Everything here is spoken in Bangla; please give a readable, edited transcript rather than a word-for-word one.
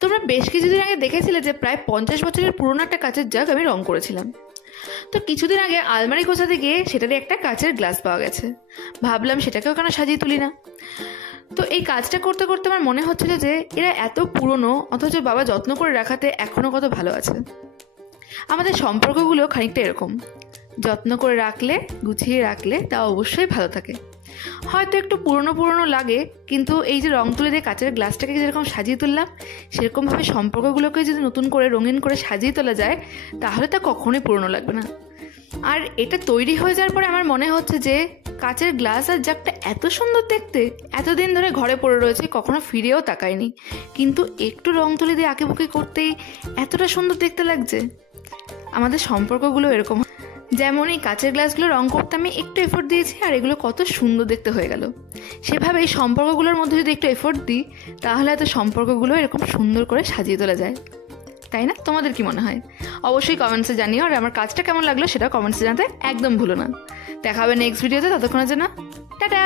তোমরা বেশ কিছুদিন আগে দেখেছিলে যে প্রায় 50 বছরের পুরোনো একটা কাচের জাগ আমি রং করেছিলাম। তো কিছুদিন আগে আলমারি গোছাতে গিয়ে সেটারই একটা কাচের গ্লাস পাওয়া গেছে। ভাবলাম সেটাকেও কেন সাজিয়ে তুলি না। তো এই কাজটা করতে করতে আমার মনে হচ্ছিল যে এরা এত পুরনো, অথচ বাবা যত্ন করে রাখাতে এখনও কত ভালো আছে। আমাদের সম্পর্কগুলো খানিকটা এরকম, যত্ন করে রাখলে, গুছিয়ে রাখলে তা অবশ্যই ভালো থাকে। হয়তো একটু পুরনো পুরনো লাগে, কিন্তু এই যে রং তুলে দিয়ে কাচের গ্লাসটাকে যেরকম সাজিয়ে তুললাম, সেরকমভাবে সম্পর্কগুলোকে যদি নতুন করে রঙিন করে সাজিয়ে তোলা যায়, তাহলে তা কখনোই পুরনো লাগবে না। আর এটা তৈরি হয়ে যাওয়ার পরে আমার মনে হচ্ছে যে কাচের গ্লাস আর জাগটা এত সুন্দর দেখতে, এতদিন ধরে ঘরে পড়ে রয়েছে, কখনো ফিরেও তাকায়নি, কিন্তু একটু রং তুলে দিয়ে আঁকেবুকি করতেই এতটা সুন্দর দেখতে লাগছে। আমাদের সম্পর্কগুলো এরকম, যেমন এই কাচের গ্লাসগুলো রং করতে আমি একটু এফোর্ট দিয়েছি আর এগুলো কত সুন্দর দেখতে হয়ে গেল। সেভাবে এই সম্পর্কগুলোর মধ্যে যদি একটু এফোর্ট দিই, তাহলে হয়তো সম্পর্কগুলো এরকম সুন্দর করে সাজিয়ে তোলা যায়, তাই না? তোমাদের কি মনে হয়? অবশ্যই কমেন্টসে জানিও, আর আমার কাজটা কেমন লাগলো সেটা কমেন্টসে জানাতে একদম ভুলো না। দেখা হবে নেক্সট ভিডিওতে। ততক্ষণের জন্য টাটা।